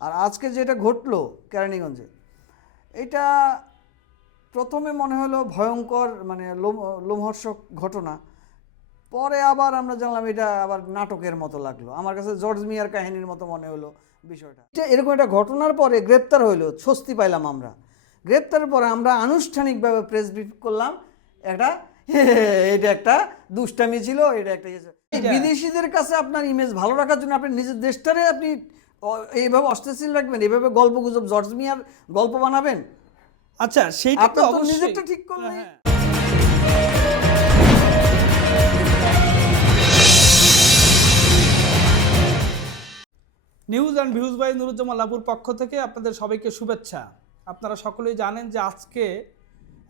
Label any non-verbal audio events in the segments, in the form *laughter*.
আর আজকে যেটা ঘটলো কেরানীগঞ্জে এটা প্রথমে মনে হলো ভয়ঙ্কর মানে লোম- লোমহর্ষক ঘটনা। পরে আবার আমরা জানলাম এটা আবার নাটকের মতো লাগল। আমার কাছে জর্জ মিয়ার কাহিনীর মতো মনে হলো বিষয়টা। এটা এরকম একটা ঘটনার পরে গ্রেপ্তার হইল স্বস্তি পাইলাম আমরা। গ্রেপ্তারের পরে আমরা আনুষ্ঠানিকভাবে প্রেস ব্রিফ করলাম একটা *laughs* এটা একটা দুষ্টামি ছিল এটা একটা ইয়ে। বিদেশিদের কাছে আপনার ইমেজ ভালো রাখার জন্য আপনি নিজের দেশটারে আপনি এইভাবে অস্থিতিশীল রাখবেন এইভাবে গল্প গুজব জর্জ মিয়ার গল্প বানাবেন? আচ্ছা সেইটা তো নিজেরটা ঠিক করলেই হ্যাঁ। News and views by Nuruzzaman লাবুর পক্ষ থেকে আপনাদের সবাইকে শুভেচ্ছা। আপনারা সকলেই জানেন যে আজকে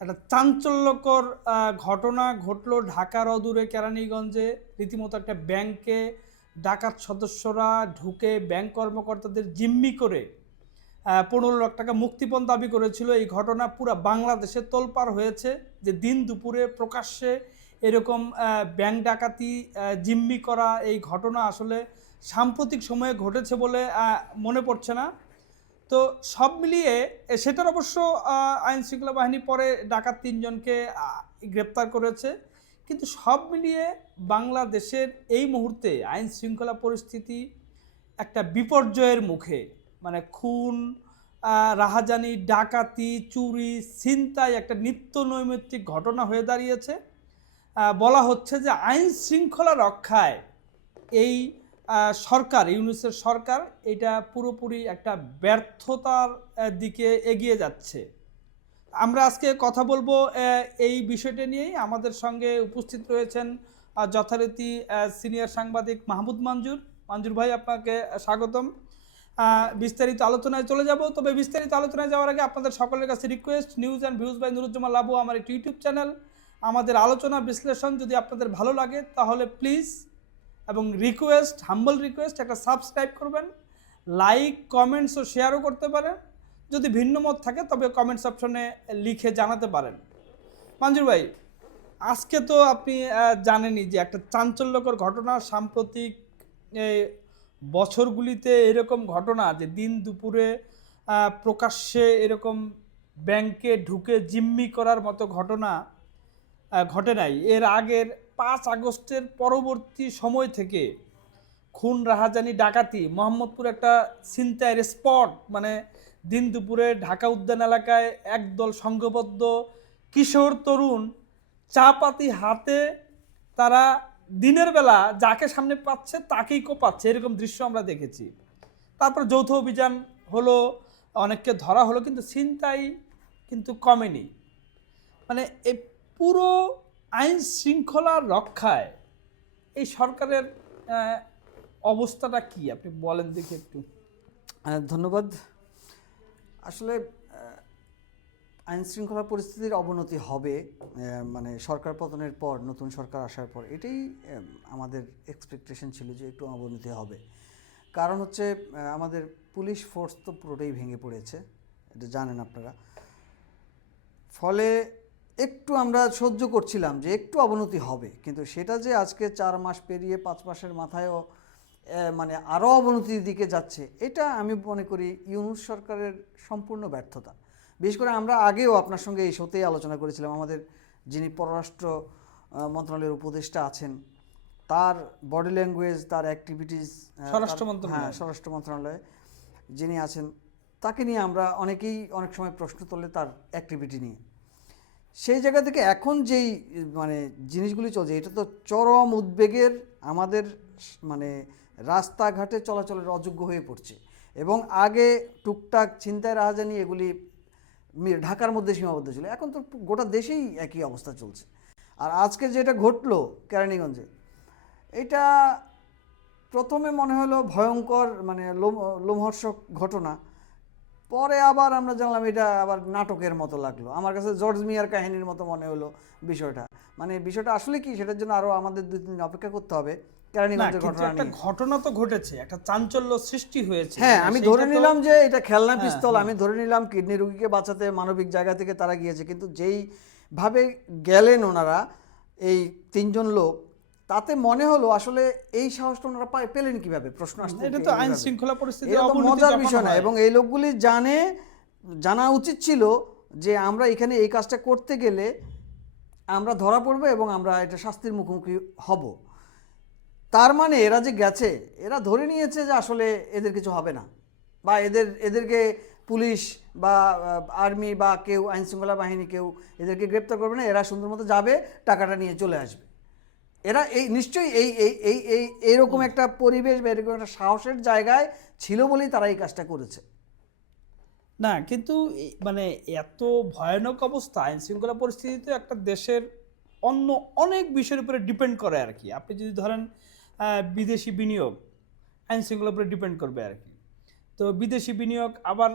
একটা চাঞ্চল্যকর আহ, ঘটনা ঘটলো ঢাকার অদূরে কেরানীগঞ্জে। রীতিমতো একটা ব্যাংকে ডাকাত সদস্যরা ঢুকে ব্যাংক কর্মকর্তাদের জিম্মি করে পনেরো লাখ টাকা মুক্তিপণ দাবি করেছিল। এই ঘটনা পুরো বাংলাদেশে তোলপাড় হয়েছে যে দিন দুপুরে প্রকাশ্যে এরকম ব্যাংক ডাকাতি জিম্মি করা এই ঘটনা আসলে সাম্প্রতিক সময়ে ঘটেছে বলে মনে পড়ছে না। তো সব মিলিয়ে সেটার অবশ্য আহ, আইন শৃঙ্খলা বাহিনী পরে ডাকাত তিনজনকে গ্রেপ্তার করেছে। কিন্তু সব মিলিয়ে বাংলাদেশের এই মুহূর্তে আইন শৃঙ্খলা পরিস্থিতি একটা বিপর্যয়ের মুখে। মানে খুন রাহাজানি, ডাকাতি, চুরি, ছিনতাই একটা নিত্য নৈমিত্তিক ঘটনা হয়ে দাঁড়িয়েছে। বলা হচ্ছে যে আইন শৃঙ্খলা রক্ষায় এই সরকার ইউনিসের সরকার এটা পুরোপুরি একটা ব্যর্থতার দিকে এগিয়ে যাচ্ছে। আমরা আজকে কথা বলব এই বিষয়টা নিয়েই। আমাদের সঙ্গে উপস্থিত রয়েছেন যথারীতি সিনিয়র সাংবাদিক মাহমুদ মঞ্জুর। মঞ্জুর ভাই, আপনাকে স্বাগতম। বিস্তারিত আলোচনায় চলে যাব। তবে বিস্তারিত আলোচনায় যাওয়ার আগে আপনাদের সকলের কাছে request news and views by Nuruzzaman Labu, আমার একটি ইউটিউব চ্যানেল। আমাদের আলোচনা বিশ্লেষণ যদি আপনাদের ভালো লাগে, তাহলে প্লিজ এবং রিকোয়েস্ট হাম্বল রিকোয়েস্ট একটা সাবস্ক্রাইব করবেন। লাইক কমেন্টস ও শেয়ারও করতে পারেন। যদি ভিন্ন মত থাকে, তবে কমেন্টস অপশনে লিখে জানাতে পারেন। মঞ্জুর ভাই, আজকে তো আপনি জানেনই যে একটা চাঞ্চল্যকর ঘটনা, সাম্প্রতিক বছরগুলিতে এরকম ঘটনা যে দিন দুপুরে প্রকাশ্যে এরকম ব্যাংকে ঢুকে জিম্মি করার মতো ঘটনা ঘটে নাই। এর আগের পাঁচ আগস্টের পরবর্তী সময় থেকে খুন, রাহাজানি, ডাকাতি, মোহাম্মদপুর একটা ছিনতাইয়ের স্পট মানে দিন দুপুরে ঢাকা উদ্যান এলাকায় একদল সংঘবদ্ধ কিশোর তরুণ চা পাতি হাতে তারা দিনের বেলা যাকে সামনে পাচ্ছে তাকেই কোপাচ্ছে, এরকম দৃশ্য আমরা দেখেছি। তারপর যৌথ অভিযান হলো, অনেককে ধরা হলো, কিন্তু ছিনতাই কিন্তু কমেনি। মানে এই পুরো আইন শৃঙ্খলা রক্ষায় এই সরকারের অবস্থাটা কি? আপনি বলেন দেখি একটু। ধন্যবাদ। আসলে আইন শৃঙ্খলা পরিস্থিতির অবনতি হবে মানে সরকার পতনের পর, নতুন সরকার আসার পর, এটাই আমাদের এক্সপেকটেশন ছিল যে একটু অবনতি হবে। কারণ হচ্ছে আমাদের পুলিশ ফোর্স তো পুরোটাই ভেঙে পড়েছে, এটা জানেন আপনারা। ফলে একটু আমরা সহ্য করছিলাম যে একটু অবনতি হবে, কিন্তু সেটা যে আজকে চার মাস পেরিয়ে পাঁচ মাসের মাথায়ও মানে আরও অবনতির দিকে যাচ্ছে এটা আমি মনে করি ইউনুস সরকারের সম্পূর্ণ ব্যর্থতা বিশেষ করে আমরা আগেও আপনার সঙ্গে এই শোতেই আলোচনা করেছিলাম আমাদের যিনি পররাষ্ট্র মন্ত্রণালয়ের উপদেষ্টা আছেন তার বডি ল্যাঙ্গুয়েজ তার অ্যাক্টিভিটিস স্বরাষ্ট্র মন্ত্রণালয়। হ্যাঁ স্বরাষ্ট্র মন্ত্রণালয়ে যিনি আছেন তাকে নিয়ে আমরা অনেকেই অনেক সময় প্রশ্ন তোলে তার অ্যাক্টিভিটি নিয়ে সেই জায়গা থেকে এখন যেই মানে জিনিসগুলি চলছে এটা তো চরম উদ্বেগের আমাদের মানে রাস্তাঘাটে চলাচলের অযোগ্য হয়ে পড়ছে। এবং আগে টুকটাক ছিনতাই রাহাজানি এগুলি ঢাকার মধ্যে সীমাবদ্ধ ছিল। এখন তো গোটা দেশেই একই অবস্থা চলছে। আর আজকে যেটা ঘটলো কেরানীগঞ্জে, এটা প্রথমে মনে হলো ভয়ঙ্কর মানে লোম- লোমহর্ষক ঘটনা। পরে আবার আমরা জানলাম এটা আবার নাটকের মতো লাগল। আমার কাছে জর্জ মিয়ার কাহিনীর মতো মনে হলো বিষয়টা। মানে বিষয়টা আসলে কি? সেটার জন্য আরও আমাদের দুই তিন দিন অপেক্ষা করতে হবে। ঘটনা একটা ঘটনা তো ঘটেছে একটা চাঞ্চল্য সৃষ্টি হয়েছে। হ্যাঁ আমি ধরে নিলাম যে এটা খেলনা হ্যাঁ, পিস্তল আমি ধরে নিলাম কিডনি রোগীকে বাঁচাতে মানবিক জায়গা থেকে তারা গিয়েছে কিন্তু যেই ভাবে গেলেন ওনারা এই তিনজন লোক তাতে মনে হলো আসলে এই সাহসটা ওনারা পেলেন কীভাবে? প্রশ্ন আসছে এটা তো আইন শৃঙ্খলা পরিস্থিতি মজার বিষয় না এবং এই লোকগুলি জানে জানা উচিত ছিল যে আমরা এখানে এই কাজটা করতে গেলে আমরা ধরা পড়ব এবং আমরা এটা শাস্তির মুখোমুখি হব। তার মানে এরা যে গেছে, এরা ধরে নিয়েছে যে আসলে এদের কিছু হবে না। বা এদের, এদেরকে পুলিশ বা আর্মি বা কেউ আইনশৃঙ্খলা বাহিনী কেউ এদেরকে গ্রেপ্তার করবে না, এরা সুন্দর মতো যাবে, টাকাটা নিয়ে চলে আসবে। এরা এই, নিশ্চয়ই এই এই এই এই এরকম একটা পরিবেশ বা এরকম একটা সাহসের জায়গায় ছিল বলেই তারা এই কাজটা করেছে। না, কিন্তু মানে এত ভয়ানক অবস্থা, আইন শৃঙ্খলা পরিস্থিতিতে একটা দেশের অন্য অনেক বিষয়ের উপরে ডিপেন্ড করে আর কি। আপনি যদি ধরেন বিদেশি বিনিয়োগ, আইন শৃঙ্খলার উপরে ডিপেন্ড করবে আর কি। তো বিদেশি বিনিয়োগ আবার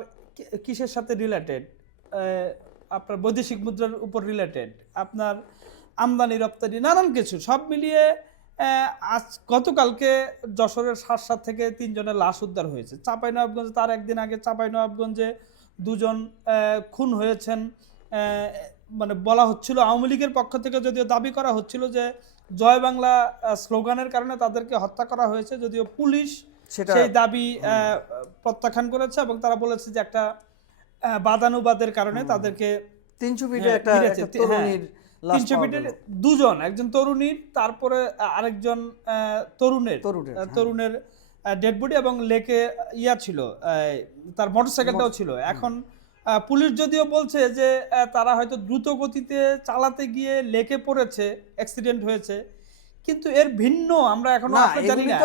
কিসের সাথে রিলেটেড আপনার বৈদেশিক মুদ্রার উপর রিলেটেড আপনার আমদানি, রপ্তানি, নানান কিছু, সব মিলিয়ে আজ গতকালকে যশোরের সাতসাত থেকে তিনজনের লাশ উদ্ধার হয়েছে। চাঁপাইনবাবগঞ্জে তার একদিন আগে চাঁপাইনবাবগঞ্জে দুজন খুন হয়েছেন। মানে বলা হচ্ছিল, আওয়ামী লীগের পক্ষ থেকে যদিও দাবি করা হচ্ছিল যে জয় বাংলা স্লোগানের কারণে তাদেরকে হত্যা করা হয়েছে যদিও পুলিশ সেই দাবি প্রত্যাখ্যান করেছে এবং তারা বলেছে যে একটা বাদানুবাদের কারণে তাদেরকে তিনশো ফিটে হ্যাঁ, একটা মিলেছে। একটা হ্যাঁ, তরুণীর তিনশো ফিটের দুজন একজন তরুণীর তারপরে আরেকজন তরুণের তরুণের, হ্যাঁ। ডেড বডি এবং লেকে ইয়া ছিল তার মোটরসাইকেলটাও ছিল এখন পুলিশ যদিও বলছে যে তারা হয়তো দ্রুত গতিতে চালাতে গিয়ে লেকে পড়েছে অ্যাক্সিডেন্ট হয়েছে। কিন্তু এর ভিন্ন আমরা এখনও জানি না।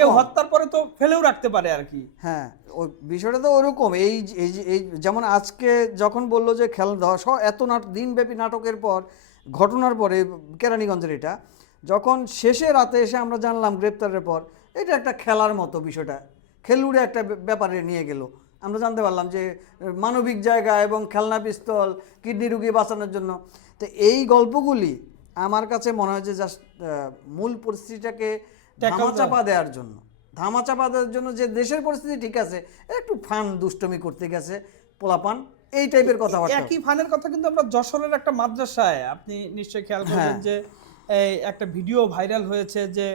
কেউ হত্যার পরে তো ফেলেও রাখতে পারে আর কি। হ্যাঁ ওই বিষয়টা তো ওরকম। এই এই যেমন আজকে যখন বলল যে খেল ধস এত নাট দিনব্যাপী নাটকের পর ঘটনার পরে কেরানীগঞ্জের এটা যখন শেষে রাতে এসে আমরা জানলাম গ্রেপ্তারের পর এটা একটা খেলার মতো বিষয়টা। খেলুড়ে একটা ব্যাপারে নিয়ে গেল। আমরা জানতে পারলাম যে মানবিক জায়গা এবং খেলনা পিস্তল কিডনি রুগী বাঁচানোর জন্য। তো এই গল্পগুলি আমার কাছে মনে হয় যে জাস্ট মূল পরিস্থিতিটাকে ধামাচাপা দেওয়ার জন্য। ধামাচাপা দেওয়ার জন্য যে দেশের পরিস্থিতি ঠিক আছে একটু ফান দুষ্টমি করতে গেছে পোলাপান এই টাইপের কথা একই ফানের কথা কিন্তু আমরা যশোরের একটা মাদ্রাসায় আপনি নিশ্চয়ই খেয়াল করবেন হ্যাঁ। যে এই একটা ভিডিও ভাইরাল হয়েছে যে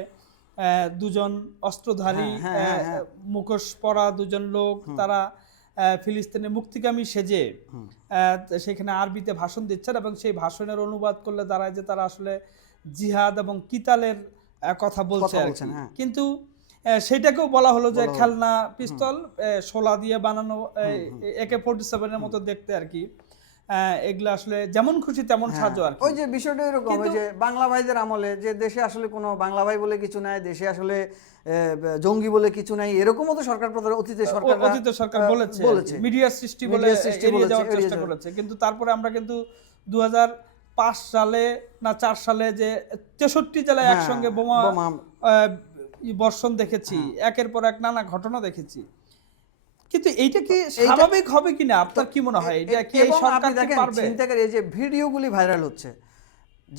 দুজন অস্ত্রধারী হ্যাঁ, হ্যাঁ, হ্যাঁ। মুখোশ পরা দুজন লোক তারা ফিলিস্তিনে মুক্তিকামী সেজে সেখানে আরবিতে ভাষণ দিচ্ছেন এবং সেই ভাষণের অনুবাদ করলে দাঁড়ায় যে তারা আসলে জিহাদ এবং কিতালের কথা বলছে। কিন্তু সেটাকেও বলা হলো যে খেলনা পিস্তল শোলা দিয়ে বানানো একে ফোর্টি সেভেনের মতো দেখতে আর কি। এগুলো আসলে যেমন খুশি তেমন সাজো আর ওই যে বিষয়টা এরকম ওই যে বাংলা ভাইদের আমলে যে দেশে আসলে কোনো বাংলা ভাই বলে কিছু নাই দেশে আসলে জঙ্গি বলে কিছু নাই এরকমও তো সরকার প্রধান অতীতে সরকার অতীত সরকার বলেছে বলেছে। মিডিয়ার সৃষ্টি বলে সৃষ্টি এড়িয়ে যাওয়ার চেষ্টা করেছে। কিন্তু তারপরে আমরা কিন্তু দু পাঁচ সালে না চার সালে যে তেষট্টি জেলায় হ্যাঁ, একসঙ্গে বোমা বোমা, আহ, বর্ষণ দেখেছি। একের পর এক নানা ঘটনা দেখেছি। কিন্তু এইটা কি স্বাভাবিক হবে কিনা? আপনার কি মনে হয়? এটা কি এই সরকার পারবে? ছিনতাইকারী এই যে ভিডিওগুলি ভাইরাল হচ্ছে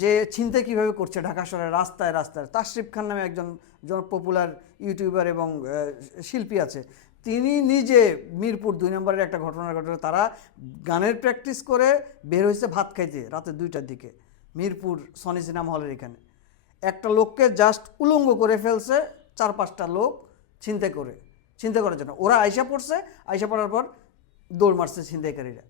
যে ছিনতাই কীভাবে করছে ঢাকা শহরের রাস্তায় রাস্তায় তাশরিফ খান নামে একজন জন পপুলার ইউটিউবার এবং শিল্পী আছে তিনি নিজে মিরপুর দুই নম্বরের একটা ঘটনা ঘটনা তারা গানের প্র্যাকটিস করে বের হয়েছে ভাত খাইতে রাতে দুইটার দিকে মিরপুর সনি সিনেমা হলের এখানে। একটা লোককে জাস্ট উলঙ্গ করে ফেলছে চার পাঁচটা লোক ছিনতাই করে। ছিনতাই করার জন্য। ওরা আইসা পড়ছে আইসা পড়ার পর দৌড় মারছে ছিনতাইকারীরা।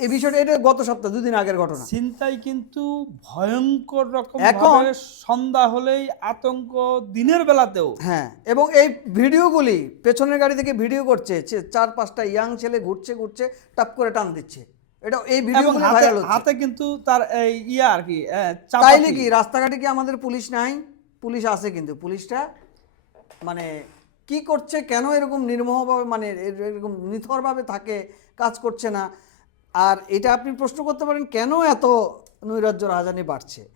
এই বিষয়টা এটা গত সপ্তাহ দুদিন আগের ঘটনা। চিন্তাই কিন্তু ভয়ঙ্কর রকম এখন- সন্ধ্যা হলেই আতঙ্ক দিনের বেলাতেও। হ্যাঁ এবং এই ভিডিওগুলি পেছনের গাড়ি থেকে ভিডিও করছে চার পাঁচটা ইয়াং ছেলে ঘুরছে ঘুরছে টাপ করে টান দিচ্ছে। এটা এই ভিডিও হাতে ভাইরাল হাতে কিন্তু তার এই ইয়া আর কি তাইলে কি রাস্তাঘাটে কি আমাদের পুলিশ নাই? পুলিশ আছে কিন্তু। পুলিশটা মানে কি করছে, কেন এরকম নির্মমভাবে মানে এর- এরকম নিথরভাবে থাকে, কাজ করছে না? আর এটা আপনি প্রশ্ন করতে পারেন, কেন এত নৈরাজ্য রাজধানী বাড়ছে?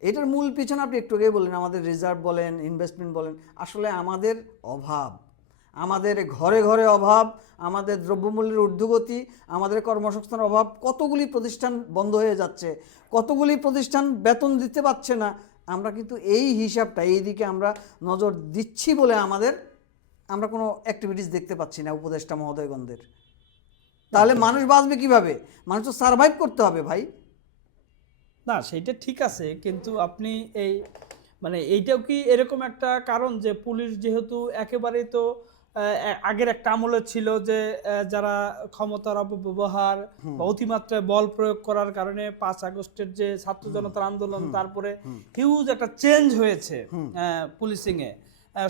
এটার মূল পিছনে আপনি একটু আগেই বললেন, আমাদের রিজার্ভ বলেন ইনভেস্টমেন্ট বলেন, আসলে আমাদের অভাব, আমাদের ঘরে ঘরে অভাব, আমাদের দ্রব্যমূল্যের ঊর্ধ্বগতি, আমাদের কর্মসংস্থানের অভাব, কতগুলি প্রতিষ্ঠান বন্ধ হয়ে যাচ্ছে, কতগুলি প্রতিষ্ঠান বেতন দিতে পারছে না, আমরা কিন্তু এই হিসাবটা, এই দিকে আমরা নজর দিচ্ছি বলে আমাদের আমরা কোনো অ্যাক্টিভিটিস দেখতে পাচ্ছি না উপদেষ্টা মহোদয়গণদের। তাহলে মানুষ বাঁচবে কীভাবে? মানুষ তো সার্ভাইভ করতে হবে ভাই। না সেটা ঠিক আছে কিন্তু আপনি এই মানে এইটাও কি এরকম একটা কারণ যে পুলিশ যেহেতু একেবারেই তো আগের একটা আমলে ছিল যে যারা ক্ষমতার অপব্যবহার বা অতিমাত্রায় বল প্রয়োগ করার কারণে পাঁচ আগস্টের যে ছাত্র জনতার আন্দোলন তারপরে হিউজ একটা চেঞ্জ হয়েছে পুলিশিং এ আহ,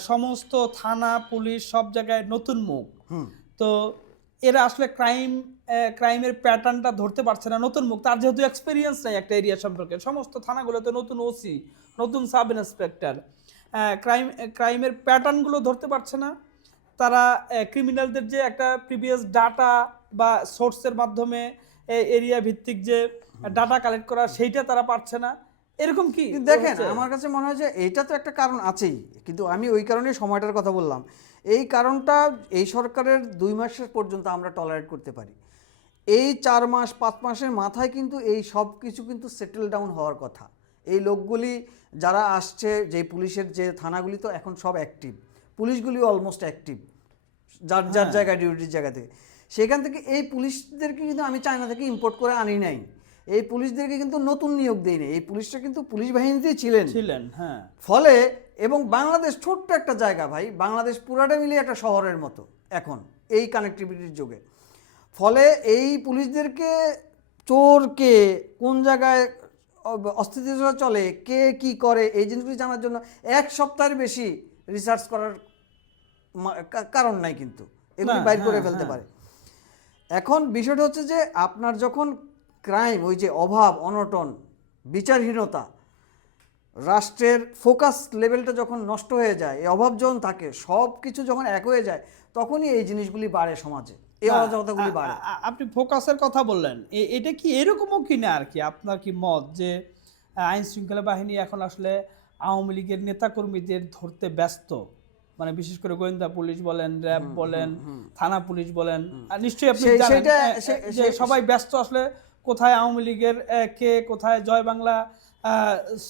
সমস্ত থানা পুলিশ সব জায়গায় নতুন মুখ। তো এরা আসলে ক্রাইম ক্রাইমের প্যাটার্নটা ধরতে পারছে না নতুন মুখ। তার যেহেতু এক্সপিরিয়েন্স নাই একটা এরিয়া সম্পর্কে। সমস্ত থানাগুলোতে নতুন ওসি নতুন সাব ইন্সপেক্টর ক্রাইম ক্রাইমের প্যাটার্নগুলো ধরতে পারছে না। তারা ক্রিমিনালদের যে একটা প্রিভিয়াস ডাটা বা সোর্সের মাধ্যমে এরিয়া ভিত্তিক যে ডাটা কালেক্ট করা সেইটা তারা পারছে না। এরকম কি? দেখেন আমার কাছে মনে হয় যে এইটা তো একটা কারণ আছেই। কিন্তু আমি ওই কারণেই সময়টার কথা বললাম। এই কারণটা এই সরকারের দুই মাসের পর্যন্ত আমরা টলারেট করতে পারি। এই চার মাস পাঁচ মাসের মাথায় কিন্তু এই সব কিছু কিন্তু সেটেল ডাউন হওয়ার কথা। এই লোকগুলি যারা আসছে যে পুলিশের যে থানাগুলি তো এখন সব অ্যাক্টিভ পুলিশগুলি অলমোস্ট অ্যাক্টিভ যার যার জায়গায় ডিউটির জায়গা থেকে সেখান থেকে এই পুলিশদেরকে কিন্তু আমি চায়না থেকে ইম্পোর্ট করে আনি নাই। এই পুলিশদেরকে কিন্তু নতুন নিয়োগ দেয়নি। এই পুলিশটা কিন্তু পুলিশ বাহিনীতেই ছিলেন। ছিলেন হ্যাঁ। ফলে এবং বাংলাদেশ ছোট্ট একটা জায়গা ভাই বাংলাদেশ পুরাটা মিলিয়ে একটা শহরের মতো এখন এই কানেক্টিভিটির যুগে। ফলে এই পুলিশদেরকে চোর কে কোন জায়গায় অস্থিতিশীলতা চলে কে কি করে এই জিনিসগুলি জানার জন্য এক সপ্তাহের বেশি রিসার্চ করার কারণ নাই কিন্তু। এগুলি বাইর করে হ্যাঁ, ফেলতে হ্যাঁ। পারে। এখন বিষয়টা হচ্ছে যে আপনার যখন ক্রাইম ওই যে অভাব অনটন বিচারহীনতা রাষ্ট্রের ফোকাস লেভেলটা যখন নষ্ট হয়ে যায় এই অভাব যখন থাকে সব কিছু যখন এক হয়ে যায় তখনই এই জিনিসগুলি বাড়ে সমাজে এই অরাজকতাগুলি বাড়ে। আপনি ফোকাসের কথা বললেন এটা কি এরকমও কি না আর কি? আপনার কি মত যে আইন শৃঙ্খলা বাহিনী এখন আসলে আওয়ামী লীগের নেতাকর্মীদের ধরতে ব্যস্ত? মানে বিশেষ করে গোয়েন্দা পুলিশ বলেন র্যাব বলেন থানা পুলিশ বলেন নিশ্চয়ই আপনি সবাই ব্যস্ত আসলে কোথায় আওয়ামী লীগের কে কোথায় জয় বাংলা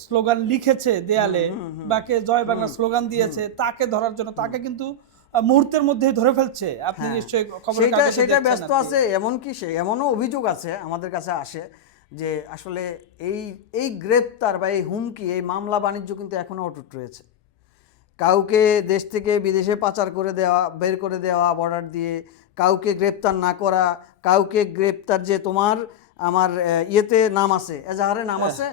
স্লোগান লিখেছে দেয়ালে বা কে জয় বাংলা স্লোগান দিয়েছে তাকে ধরার জন্য তাকে কিন্তু মুহূর্তের মধ্যেই ধরে ফেলছে। আপনি নিশ্চয়ই খবর সেটা সেটা ব্যস্ত আছে এমন কি সে এমনও অভিযোগ আছে আমাদের কাছে আসে যে আসলে এই এই গ্রেপ্তার বা এই হুমকি এই মামলা বাণিজ্য কিন্তু এখনও অটুট রয়েছে। কাউকে দেশ থেকে বিদেশে পাচার করে দেওয়া বের করে দেওয়া বর্ডার দিয়ে কাউকে গ্রেপ্তার না করা কাউকে গ্রেপ্তার যে তোমার আমার ইয়েতে নাম আছে এজাহারে নাম আছে।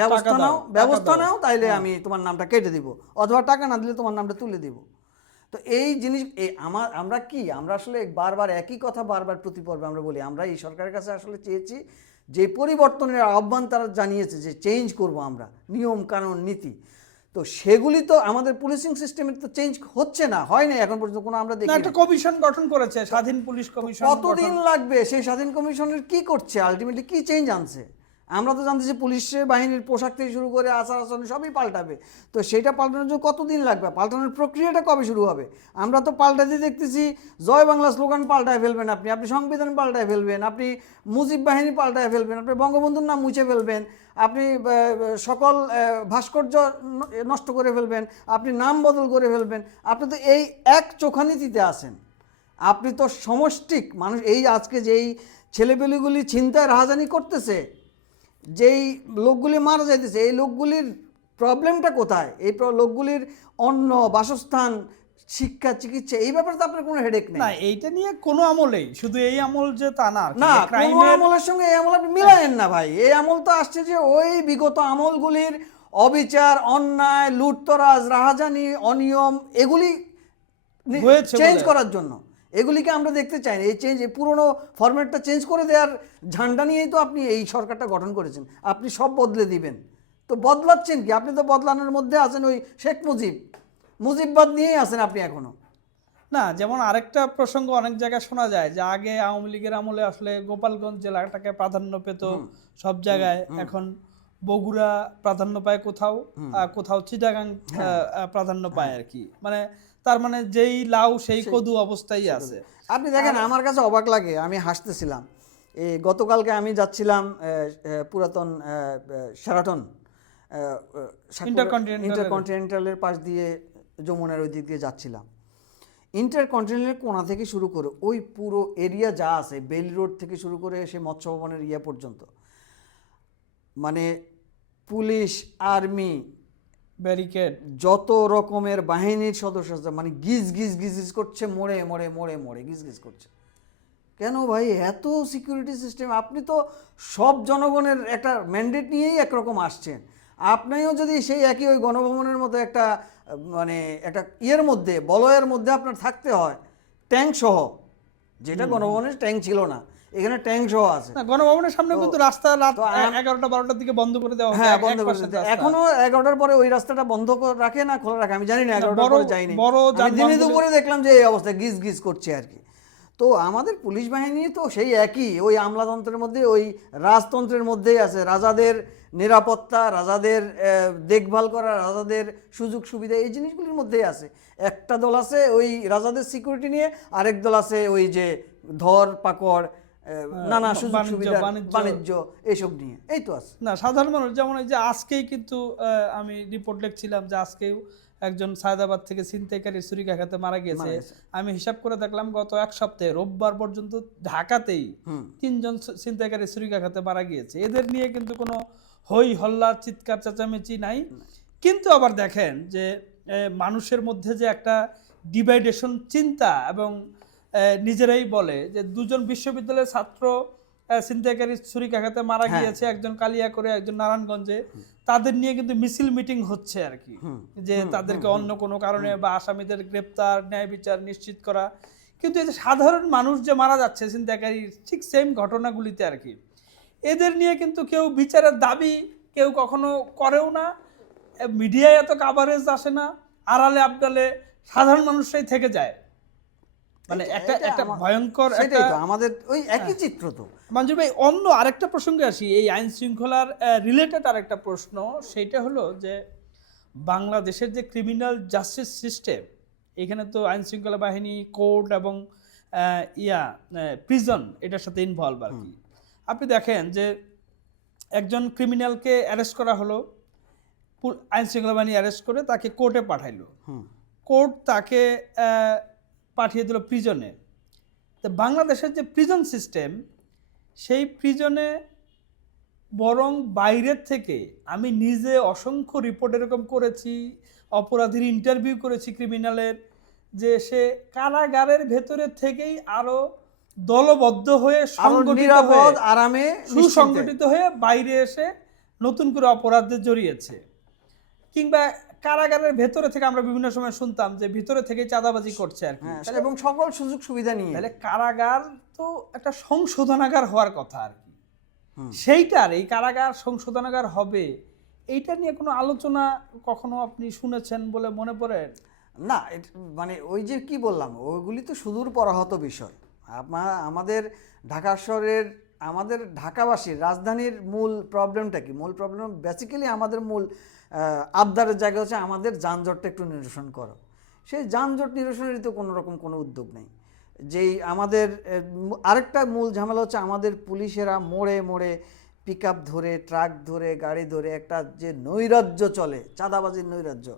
ব্যবস্থা নাও ব্যবস্থা নাও তাইলে আমি তোমার নামটা কেটে দিব। অথবা টাকা না দিলে তোমার নামটা তুলে দিব। তো এই জিনিস এই আমার আমরা কি আমরা আসলে বারবার একই কথা বারবার প্রতি পর্বে আমরা বলি। আমরা এই সরকারের কাছে আসলে চেয়েছি যে পরিবর্তনের আহ্বান তারা জানিয়েছে যে চেঞ্জ করব আমরা। নিয়ম কানুন নীতি। তো সেগুলি তো আমাদের পুলিশিং সিস্টেমের তো চেঞ্জ হচ্ছে না হয় না এখন পর্যন্ত কোনো আমরা দেখি একটা কমিশন গঠন করেছে স্বাধীন পুলিশ কমিশন কতদিন লাগবে সেই স্বাধীন কমিশনের কি করছে? আলটিমেটলি কি চেঞ্জ আনছে? আমরা তো জানতে যে পুলিশের বাহিনীর পোশাক থেকে শুরু করে আচার আচরণ সবই পাল্টাবে। তো সেটা পাল্টানোর জন্য কতদিন লাগবে? পাল্টানোর প্রক্রিয়াটা কবে শুরু হবে? আমরা তো পাল্টাতে দেখতেছি, জয় বাংলা স্লোগান পাল্টায় ফেলবেন আপনি আপনি সংবিধান পাল্টায় ফেলবেন, আপনি মুজিব বাহিনী পাল্টায় ফেলবেন, আপনি বঙ্গবন্ধুর নাম মুছে ফেলবেন, আপনি সকল ভাস্কর্য নষ্ট করে ফেলবেন, আপনি নাম বদল করে ফেলবেন। আপনি তো এই এক চোখানিতিতে আছেন। আপনি তো সমষ্টিক, মানুষ এই আজকে যেই ছেলেপেলেগুলি চিন্তায় রাহাজানি করতেছে যেই লোকগুলি মারা যাইতেছে এই লোকগুলির প্রবলেমটা কোথায়? এই লোকগুলির অন্ন বাসস্থান শিক্ষা চিকিৎসা এই ব্যাপারে তো আপনার কোনো হেডেক নেই। না এইটা নিয়ে কোনো আমলেই শুধু এই আমল যে তা না না কোনো আমলের সঙ্গে এই আমল আপনি মিলায়েন না ভাই। এই আমল তো আসছে যে ওই বিগত আমলগুলির অবিচার অন্যায় লুটতরাজ রাহাজানি অনিয়ম এগুলি চেঞ্জ করার জন্য। এগুলিকে আমরা দেখতে চাই না। এই চেঞ্জ এই পুরনো ফরম্যাটটা চেঞ্জ করে দেওয়ার ঝান্ডা নিয়েই তো আপনি এই সরকারটা গঠন করেছেন। আপনি সব বদলে দিবেন। তো বদলাচ্ছেন কি? আপনি তো বদলানোর মধ্যে আছেন ওই শেখ মুজিব। মুজিববাদ নিয়েই আছেন আপনি এখনও না যেমন আরেকটা প্রসঙ্গ অনেক জায়গায় শোনা যায় যে আগে আওয়ামী লীগের আমলে আসলে গোপালগঞ্জ জেলাটাকে প্রাধান্য পেত সব জায়গায়। এখন বগুড়া প্রাধান্য পায় কোথাও কোথাও চিটাগাং আহ, প্রাধান্য পায় আর কি। মানে তার মানে যেই লাউ সেই কদু অবস্থায় আছে। আপনি দেখেন আমার কাছে অবাক লাগে আমি হাসতেছিলাম। এই গতকালকে আমি যাচ্ছিলাম পুরাতন সেরাটন Intercontinental-এর। ইন্টারকন্টিনেন্টালের পাশ দিয়ে যমুনার ওই দিক দিয়ে যাচ্ছিলাম। ইন্টারকন্টিনেন্টালের কোনা থেকে শুরু করে ওই পুরো এরিয়া যা আছে বেল রোড থেকে শুরু করে সে মৎস্য ভবনের ইয়ে পর্যন্ত মানে পুলিশ আর্মি ব্যারিকেড। যত রকমের বাহিনীর সদস্য আছে মানে গিজ গিজ গিজ গিজ করছে মোড়ে মোড়ে মোড়ে মোড়ে গিজ গিজ করছে। কেন ভাই? এত সিকিউরিটি সিস্টেম আপনি তো সব জনগণের একটা ম্যান্ডেট নিয়েই একরকম আসছেন। আপনিও যদি সেই একই ওই গণভবনের মতো একটা মানে একটা ইয়ের মধ্যে বলয়ের মধ্যে আপনার থাকতে হয় ট্যাঙ্ক সহ যেটা গণভবনের ট্যাঙ্ক ছিল না এখানে ট্যাঙ্ক সহ আছে। গণভবনের সামনে কিন্তু রাস্তা রাত এগারোটা বারোটার দিকে বন্ধ করে দেওয়া হ্যাঁ বন্ধ করে এখনও এগারোটার পরে ওই রাস্তাটা বন্ধ রাখে না খোলা রাখে? আমি জানি না এগারোটার পরে যাইনি। দিনে দুপুরে দেখলাম যে এই অবস্থা গিজ গিজ করছে আর কি। তো আমাদের পুলিশ বাহিনী তো সেই একই ওই আমলাতন্ত্রের মধ্যে ওই রাজতন্ত্রের মধ্যেই আছে। রাজাদের নিরাপত্তা রাজাদের দেখভাল করা রাজাদের সুযোগ সুবিধা এই জিনিসগুলির মধ্যেই আছে। একটা দল আছে ওই রাজাদের সিকিউরিটি নিয়ে আরেক দল আছে ওই যে ধর পাকড় নানা সুযোগ সুবিধা বাণিজ্য। এইসব নিয়ে। এই তো আছে। না সাধারণ মানুষ যেমন এই যে আজকেই কিন্তু আমি রিপোর্ট লিখছিলাম যে আজকেও একজন সায়দাবাদ থেকে ছিনতাইকারী ছুরিকাঘাতে মারা গিয়েছে। আমি হিসাব করে দেখলাম গত এক সপ্তাহে রোববার পর্যন্ত ঢাকাতেই তিনজন ছিনতাইকারী ছুরিকাঘাতে মারা গিয়েছে। এদের নিয়ে কিন্তু কোনো হই হল্লা চিৎকার চেঁচামেচি নাই। কিন্তু আবার দেখেন যে মানুষের মধ্যে যে একটা ডিভাইডেশন চিন্তা এবং নিজেরাই বলে যে দুজন বিশ্ববিদ্যালয়ের ছাত্র ছিনতাইকারী ছুরিকাঘাতে মারা হ্যাঁ। গিয়েছে একজন কালিয়া করে একজন নারায়ণগঞ্জে। তাদের নিয়ে কিন্তু মিছিল মিটিং হচ্ছে আর কি। যে তাদেরকে অন্য কোনো কারণে বা আসামিদের গ্রেপ্তার ন্যায় বিচার নিশ্চিত করা। কিন্তু এই যে সাধারণ মানুষ যে মারা যাচ্ছে ছিনতাইকারী ঠিক সেম ঘটনাগুলিতে আর কি। এদের নিয়ে কিন্তু কেউ বিচারের দাবি কেউ কখনো করেও না। মিডিয়ায় এত কাভারেজ আসে না। আড়ালে আবডালে সাধারণ মানুষরাই থেকে যায়। মানে একটা একটা ভয়ঙ্কর সেটাই তো আমাদের ওই একই চিত্র তো। মঞ্জুর ভাই অন্য আরেকটা প্রসঙ্গে আসি এই আইন শৃঙ্খলার রিলেটেড আরেকটা প্রশ্ন সেইটা হলো যে বাংলাদেশের যে ক্রিমিনাল জাস্টিস সিস্টেম এখানে তো আইন শৃঙ্খলা বাহিনী কোর্ট এবং ইয়া প্রিজন এটার সাথে ইনভলভ আর কি। আপনি দেখেন যে একজন ক্রিমিনালকে অ্যারেস্ট করা হলো আইন শৃঙ্খলা বাহিনী অ্যারেস্ট করে তাকে কোর্টে পাঠাইলো। কোর্ট তাকে পাঠিয়ে দিল প্রিজনে তো বাংলাদেশের যে প্রিজন সিস্টেম সেই প্রিজনে বরং বাইরের থেকে আমি নিজে অসংখ্য রিপোর্ট এরকম করেছি অপরাধীর ইন্টারভিউ করেছি ক্রিমিনালের যে সে কারাগারের ভেতরের থেকেই আরও দলবদ্ধ হয়ে সংগঠিত আরামে সুসংগঠিত হয়ে বাইরে এসে নতুন করে অপরাধে জড়িয়েছে। কিংবা কারাগারের ভেতরে থেকে আমরা বিভিন্ন সময় শুনতাম যে ভিতরে থেকে চাঁদাবাজি করছে আর কি। হ্যাঁ, এবং সকল সুযোগ সুবিধা নিয়ে। তাহলে কারাগার তো একটা সংশোধনাগার হওয়ার কথা আর কি। সেইটার এই কারাগার সংশোধনাগার হবে এইটা নিয়ে কোনো আলোচনা কখনো আপনি শুনেছেন বলে মনে পড়ে? না মানে ওই যে কি বললাম ওইগুলি তো সুদূর পরাহত বিষয়। আমা- আমাদের ঢাকা শহরের আমাদের ঢাকাবাসীর রাজধানীর মূল প্রবলেমটা কি? মূল প্রবলেম বেসিক্যালি আমাদের মূল আবদারের জায়গা হচ্ছে আমাদের যানজটটা একটু নিরসন করো। সেই যানজট নিরসনের তো কোনো রকম কোনো উদ্যোগ নেই। যেই আমাদের আরেকটা মূল ঝামেলা হচ্ছে আমাদের পুলিশেরা মোড়ে মোড়ে পিক ধরে ট্রাক ধরে, গাড়ি ধরে একটা যে নৈরাজ্য চলে, চাঁদাবাজির নৈরাজ্য,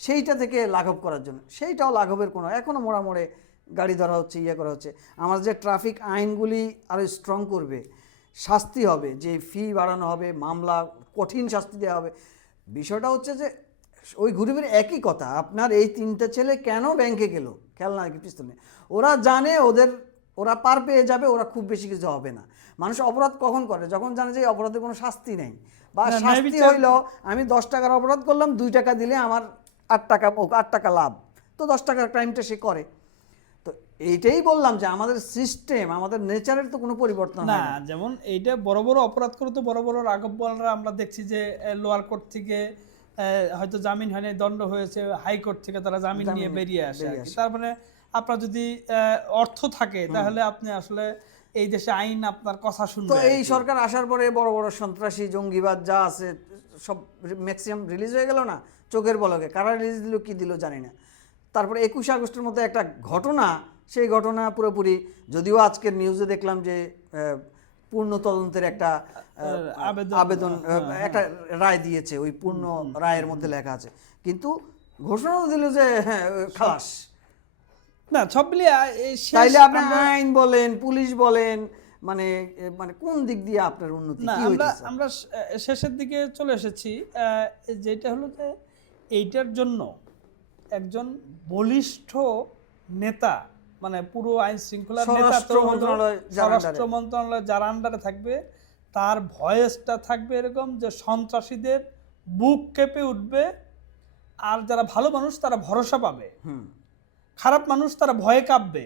সেইটা থেকে লাঘব করার জন্য। সেইটাও লাঘবের কোনো এখনও মোড়া মোড়ে গাড়ি ধরা হচ্ছে ইয়ে করা হচ্ছে। আমার যে ট্রাফিক আইনগুলি আরও স্ট্রং করবে শাস্তি হবে যে ফি বাড়ানো হবে মামলা কঠিন শাস্তি দেওয়া হবে। বিষয়টা হচ্ছে যে ওই ঘুরিবের একই কথা আপনার এই তিনটা ছেলে কেন ব্যাংকে গেল? খেলনা আর কি পিস্তল ওরা জানে ওদের ওরা পার পেয়ে যাবে ওরা খুব বেশি কিছু হবে না। মানুষ অপরাধ কখন করে? যখন জানে যে অপরাধের কোনো শাস্তি নেই। বা শাস্তি হইল আমি দশ টাকার অপরাধ করলাম দুই টাকা দিলে আমার আট টাকা আট টাকা লাভ। তো দশ টাকার ক্রাইমটা সে করে। এইটাই বললাম যে আমাদের সিস্টেম আমাদের নেচারের তো কোনো পরিবর্তন না যেমন এইটা বড় বড় অপরাধ করে তো বড় বড় রাঘব বলরা আমরা দেখছি যে লোয়ার কোর্ট থেকে হয়তো জামিন হয়নি দণ্ড হয়েছে হাইকোর্ট থেকে তারা জামিন নিয়ে বেরিয়ে আসে আর বেরিয়ে কি। আসে। তার মানে আপনার যদি অর্থ থাকে তাহলে আপনি আসলে এই দেশে আইন আপনার কথা তো শুনবে আর এই সরকার আসার পরে বড় বড় সন্ত্রাসী জঙ্গিবাদ যা আছে সব ম্যাক্সিমাম রিলিজ হয়ে গেল না? চোখের বলকে। কারা রিলিজ দিল কি দিল জানি না। তারপরে একুশে আগস্টের মতো একটা ঘটনা সেই ঘটনা পুরোপুরি। যদিও আজকের নিউজে দেখলাম যে পূর্ণ তদন্তের একটা আবেদন, আবেদন একটা রায় দিয়েছে ওই পূর্ণ রায়ের মধ্যে লেখা আছে। কিন্তু ঘোষণাও দিল যে হ্যাঁ খালাস। না সব মিলিয়ে তাইলে আপনি আইন বলেন পুলিশ বলেন মানে মানে কোন দিক দিয়ে আপনার উন্নতি না আমরা আমরা শেষের দিকে চলে এসেছি আহ, যেটা হলো যে এইটার জন্য একজন বলিষ্ঠ নেতা মানে পুরো আইন তো স্বরাষ্ট্র। মন্ত্রণালয় যার আন্ডারে। থাকবে তার ভয়েসটা থাকবে এরকম যে সন্ত্রাসীদের বুক কেঁপে উঠবে আর যারা ভালো মানুষ তারা ভরসা পাবে। খারাপ মানুষ তারা ভয়ে কাঁপবে।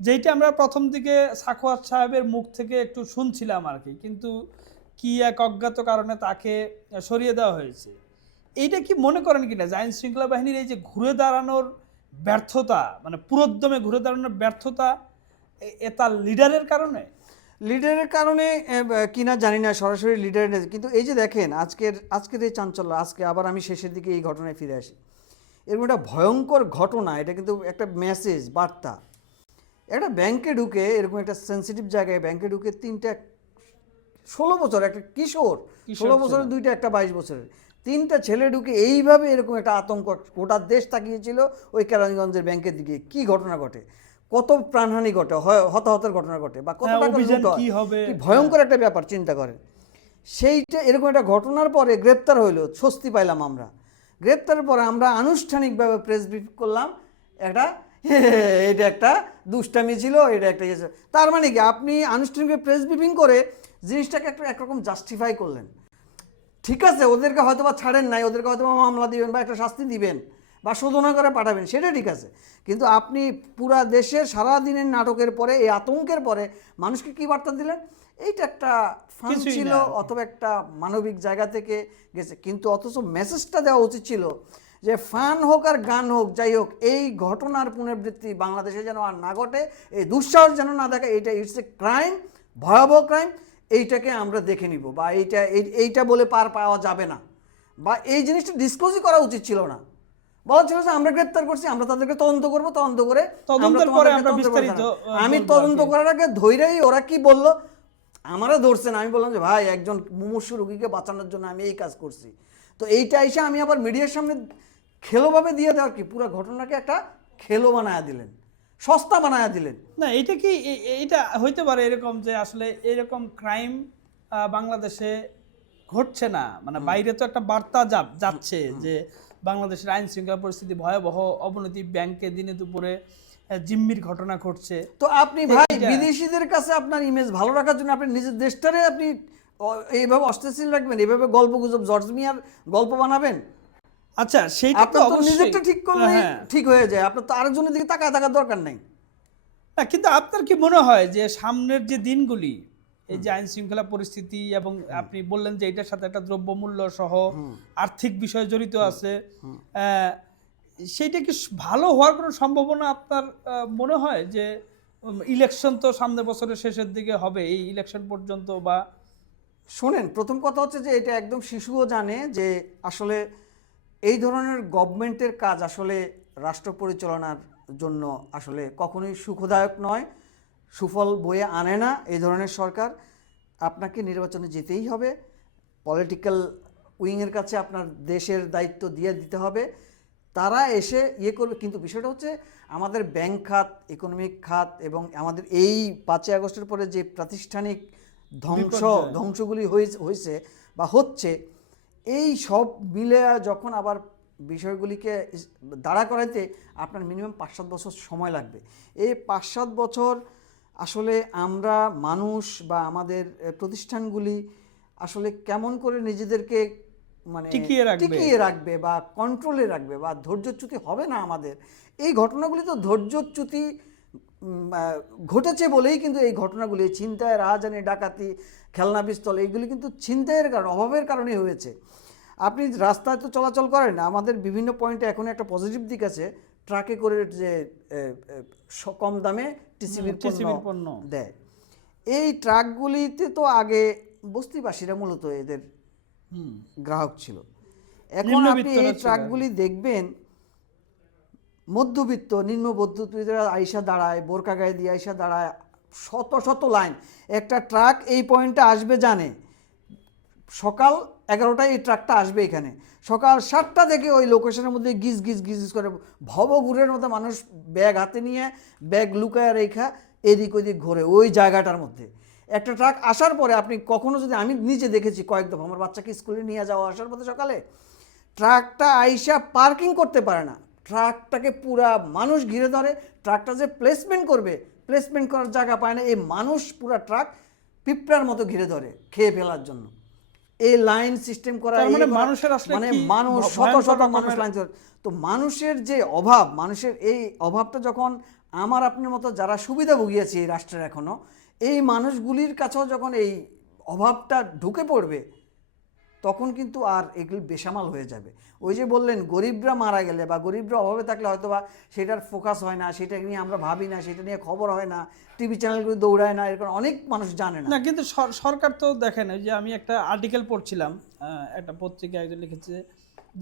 যেইটা আমরা প্রথম দিকে সাখোয়াত সাহেবের মুখ থেকে একটু শুনছিলাম আর কি কিন্তু কি এক অজ্ঞাত কারণে তাকে সরিয়ে দেওয়া হয়েছে। এইটা কি মনে করেন কিনা যে আইন শৃঙ্খলা বাহিনীর এই যে ঘুরে দাঁড়ানোর ব্যর্থতা মানে পুরোদ্দমে ঘুরে দাঁড়ানোর ব্যর্থতা এ- তার লিডারের কারণে? লিডারের কারণে কিনা জানি না সরাসরি লিডারের কিন্তু এই যে দেখেন আজকের আজকের এই চাঞ্চল্য আজকে আবার আমি শেষের দিকে এই ঘটনায় ফিরে আসি। এরকম একটা ভয়ঙ্কর ঘটনা এটা কিন্তু একটা মেসেজ বার্তা। একটা ব্যাংকে ঢুকে এরকম একটা সেন্সিটিভ জায়গায় ব্যাংকে ঢুকে তিনটা ষোলো বছর একটা কিশোর ষোলো বছরের দুইটা একটা বাইশ বছরের। তিনটা ছেলে ঢুকে এইভাবে এরকম একটা আতঙ্ক গোটা দেশ তাকিয়েছিল ওই কেরানীগঞ্জের ব্যাংকের দিকে। কি ঘটনা ঘটে? কত প্রাণহানি ঘটে? হতাহতের ঘটনা ঘটে? বা কত হ্যাঁ, টাকা। কি ভয়ঙ্কর একটা ব্যাপার চিন্তা করেন। সেইটা এরকম একটা ঘটনার পরে গ্রেপ্তার হইল স্বস্তি পাইলাম আমরা। গ্রেপ্তারের পরে আমরা আনুষ্ঠানিকভাবে প্রেস ব্রিফ করলাম একটা *laughs* এটা একটা দুষ্টামি ছিল এটা একটা ইয়ে ছিল। তার মানে কি আপনি আনুষ্ঠানিকভাবে প্রেস ব্রিফিং করে জিনিসটাকে একটা একরকম জাস্টিফাই করলেন। ঠিক আছে ওদেরকে হয়তো বা ছাড়েন নাই ওদেরকে হয়তো বা মামলা দিবেন বা একটা শাস্তি দিবেন বা শোধনা করে পাঠাবেন সেটা ঠিক আছে। কিন্তু আপনি পুরা দেশের সারা দিনের নাটকের পরে এই আতঙ্কের পরে মানুষকে কি বার্তা দিলেন? এইটা একটা ফান ছিল অথবা একটা মানবিক জায়গা থেকে গেছে। কিন্তু অথচ মেসেজটা দেওয়া উচিত ছিল যে ফান হোক আর গান হোক যাই হোক এই ঘটনার পুনরাবৃত্তি বাংলাদেশে যেন আর না ঘটে এই দুঃসাহস যেন না দেখে এটা ইটস এ ক্রাইম ভয়াবহ ক্রাইম এইটাকে আমরা দেখে নিব বা এইটা এইটা বলে পার পাওয়া যাবে না। বা এই জিনিসটা ডিসক্লোজই করা উচিত ছিল না। বলা ছিল যে আমরা গ্রেপ্তার করছি আমরা তাদেরকে তদন্ত করব তদন্ত করে আমি তদন্ত করার আগে ধৈরেই ওরা কি বলল আমারও ধরছেন আমি বললাম যে ভাই একজন মুমূর্ষু রুগীকে বাঁচানোর জন্য আমি এই কাজ করছি। তো এইটা এসে আমি আবার মিডিয়ার সামনে খেলোভাবে দিয়ে দেওয়ার কি? পুরো ঘটনাকে একটা খেলো বানায়া দিলেন। সস্তা বানায়া দিলেন। না এটা কি এটা হইতে পারে এরকম যে আসলে এরকম ক্রাইম বাংলাদেশে ঘটছে না। মানে বাইরে তো একটা বার্তা যাচ্ছে যে বাংলাদেশের আইন শৃঙ্খলা পরিস্থিতি ভয়াবহ অবনতি ব্যাংকে দিনে দুপুরে জিম্মির ঘটনা ঘটছে। তো আপনি ভাই বিদেশিদের কাছে আপনার ইমেজ ভালো রাখার জন্য আপনি নিজের দেশটারে আপনি এইভাবে অস্থিতিশীল রাখবেন এইভাবে গল্প গুজব জর্জ মিয়ার গল্প বানাবেন? আচ্ছা সেইটা তো নিজেরটা ঠিক করলে হ্যাঁ ঠিক হয়ে যায়। আপনার তো আরেকজনের দিকে তাকায় থাকার দরকার নাই। না কিন্তু আপনার কি মনে হয় যে সামনের যে দিনগুলি এই যে আইন শৃঙ্খলা পরিস্থিতি এবং আপনি বললেন যে এটার সাথে একটা দ্রব্যমূল্য সহ আর্থিক বিষয় জড়িত আছে সেইটা কি ভালো হওয়ার কোনো সম্ভাবনা আপনার মনে হয় যে ইলেকশন তো সামনের বছরের শেষের দিকে হবে এই ইলেকশন পর্যন্ত বা শোনেন প্রথম কথা হচ্ছে যে এটা একদম শিশুও জানে যে আসলে এই ধরনের গভর্নমেন্টের কাজ আসলে রাষ্ট্র পরিচালনার জন্য আসলে কখনোই সুখদায়ক নয় সুফল বয়ে আনে না এই ধরনের সরকার। আপনাকে নির্বাচনে যেতেই হবে পলিটিক্যাল উইংয়ের কাছে আপনার দেশের দায়িত্ব দিয়ে দিতে হবে। তারা এসে ইয়ে করবে কিন্তু বিষয়টা হচ্ছে আমাদের ব্যাংক খাত ইকোনমিক খাত এবং আমাদের এই পাঁচই আগস্টের পরে যে প্রাতিষ্ঠানিক ধ্বংস ধ্বংসগুলি হয়েছে হয়েছে বা হচ্ছে এই সব মিলে যখন আবার বিষয়গুলিকে দাঁড়া করাইতে আপনার মিনিমাম পাঁচ সাত বছর সময় লাগবে এই পাঁচ সাত বছর আসলে আমরা মানুষ বা আমাদের প্রতিষ্ঠানগুলি আসলে কেমন করে নিজেদেরকে মানে টিকিয়ে রাখবে। টিকিয়ে রাখবে বা কন্ট্রোলে রাখবে বা ধৈর্যচ্যুতি হবে না আমাদের এই ঘটনাগুলি তো ধৈর্যচ্যুতি ঘটেছে বলেই কিন্তু এই ঘটনাগুলি ছিনতাই রাহাজানি ডাকাতি খেলনা পিস্তল এইগুলি কিন্তু ছিনতাইয়ের কারণ অভাবের কারণে হয়েছে। আপনি রাস্তায় তো চলাচল করেন আমাদের বিভিন্ন পয়েন্টে এখন একটা পজিটিভ দিক আছে ট্রাকে করে যে কম দামে টিসিবির পণ্য। দেয়। এই ট্রাকগুলিতে তো আগে বস্তিবাসীরা মূলত এদের গ্রাহক ছিল। এখন আপনি এই ট্রাকগুলি দেখবেন মধ্যবিত্ত, নিম্ন মধ্যবিত্তরা আইসা দাঁড়ায়, বোরকা গায়ে দিয়ে আইসা দাঁড়ায়, শত শত লাইন। একটা ট্রাক এই পয়েন্টে আসবে জানে? সকাল এগারোটায় এই ট্রাকটা আসবে এখানে। সকাল সাতটা থেকে ওই লোকেশনের মধ্যে গিজ গিজ গিজ করে ভবঘুরের মতো মানুষ ব্যাগ হাতে নিয়ে, ব্যাগ লুকায় রেখা এদিক ওদিক ঘোরে ওই জায়গাটার মধ্যে। একটা ট্রাক আসার পরে আপনি কখনো যদি, আমি নিজে দেখেছি কয়েক দফা, আমার বাচ্চাকে স্কুলে নিয়ে যাওয়া আসার পথে সকালে, ট্রাকটা আইসা পার্কিং করতে পারে না। ট্রাকটাকে পুরা মানুষ ঘিরে ধরে ট্রাকটা যে প্লেসমেন্ট করবে প্লেসমেন্ট করার জায়গা পায় না এই মানুষ পুরা ট্রাক পিঁপড়ার মতো ঘিরে ধরে খেয়ে ফেলার জন্য। এই লাইন সিস্টেম করা মানে মানুষের মানে মানুষ শত শত মানুষ লাইন তো মানুষের যে অভাব মানুষের এই অভাবটা যখন আমার আপনার মতো যারা সুবিধা ভুগিয়েছে এই রাষ্ট্রের এখনও এই মানুষগুলির কাছেও যখন এই অভাবটা ঢুকে পড়বে তখন কিন্তু আর এগুলি বেসামাল হয়ে যাবে। ওই যে বললেন গরিবরা মারা গেলে বা গরিবরা অভাবে থাকলে হয়তো বা সেটার ফোকাস হয় না সেটা নিয়ে আমরা ভাবি না সেটা নিয়ে খবর হয় না টিভি চ্যানেলগুলো দৌড়ায় না এরকম অনেক মানুষ জানে না। কিন্তু সরকার তো দেখেন ওই যে আমি একটা আর্টিকেল পড়ছিলাম একটা পত্রিকা একজন লিখেছে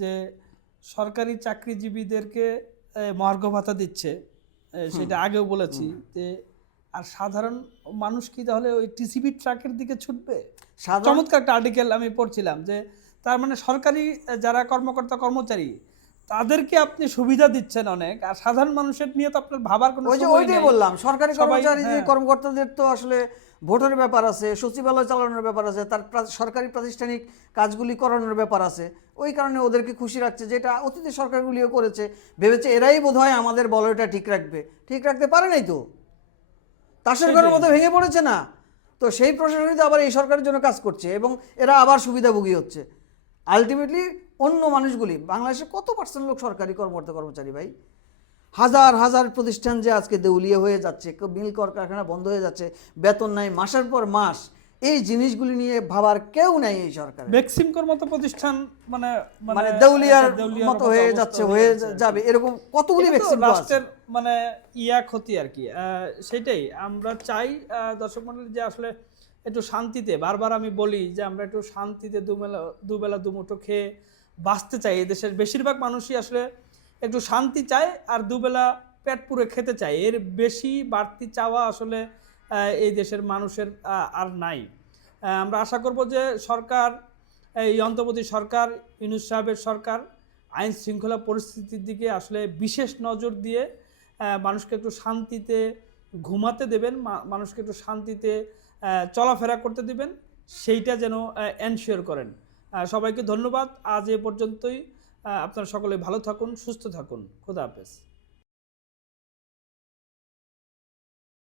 যে সরকারি চাকরিজীবীদেরকে মহার্ঘ ভাতা দিচ্ছে। সেটা আগেও বলেছি যে আর সাধারণ মানুষ কি তাহলে ওই টিসিবি ট্রাকের দিকে ছুটবে? চমৎকার একটা আর্টিকেল আমি পড়ছিলাম যে তার মানে সরকারি যারা কর্মকর্তা কর্মচারী তাদেরকে আপনি সুবিধা দিচ্ছেন অনেক আর সাধারণ মানুষের নিয়ে তো আপনার ভাবার কোনো ওই যে ওইটাই বললাম সরকারি কর্মচারী হ্যাঁ। কর্মকর্তাদের তো আসলে ভোটের ব্যাপার আছে সচিবালয় চালানোর ব্যাপার আছে তার সরকারি প্রাতিষ্ঠানিক কাজগুলি করানোর ব্যাপার আছে ওই কারণে ওদেরকে খুশি রাখছে যেটা অতীতের সরকারগুলিও করেছে ভেবেছে এরাই বোধহয় আমাদের বলয়টা ঠিক রাখবে। ঠিক রাখতে পারে নাই তো? তাসের ঘরের মতো ভেঙে পড়েছে না। তো সেই প্রশাসনই তো আবার এই সরকারের জন্য কাজ করছে এবং এরা আবার সুবিধাভোগী হচ্ছে। আলটিমেটলি অন্য মানুষগুলি বাংলাদেশে কত পার্সেন্ট লোক সরকারি কর্মকর্তা কর্মচারী ভাই? হাজার হাজার প্রতিষ্ঠান যে আজকে দেউলিয়া হয়ে যাচ্ছে মিল কর কারখানা বন্ধ হয়ে যাচ্ছে বেতন নাই মাসের পর মাস। এই জিনিসগুলি নিয়ে ভাবার কেউ নাই এই সরকার বেক্সিমকোর মতো প্রতিষ্ঠান মানে মানে দেউলিয়ার মতো হয়ে যাচ্ছে হয়ে যাবে এরকম কতগুলি আছে? রাষ্ট্রের মানে ইয়া ক্ষতি আর কি। সেটাই আমরা চাই দর্শক মন্ডলী যে আসলে একটু শান্তিতে বারবার আমি বলি যে আমরা একটু শান্তিতে দুবেলা দুবেলা দুমুঠো খেয়ে বাঁচতে চাই। এই দেশের বেশিরভাগ মানুষই আসলে একটু শান্তি চায় আর দুবেলা পেট পুরে খেতে চায়। এর বেশি বাড়তি চাওয়া আসলে এই দেশের মানুষের আর নাই। আমরা আশা করব যে সরকার, এই অন্তর্বর্তী সরকার, ইউনুস সাহেবের সরকার আইন শৃঙ্খলা পরিস্থিতির দিকে আসলে বিশেষ নজর দিয়ে মানুষকে একটু শান্তিতে ঘুমাতে দেবেন মানুষকে একটু শান্তিতে চলাফেরা করতে দিবেন, সেইটা যেন এনশিওর করেন। সবাইকে ধন্যবাদ। আজ এ পর্যন্তই। আপনারা সকলে ভালো থাকুন, সুস্থ থাকুন। খোদা হাফেজ।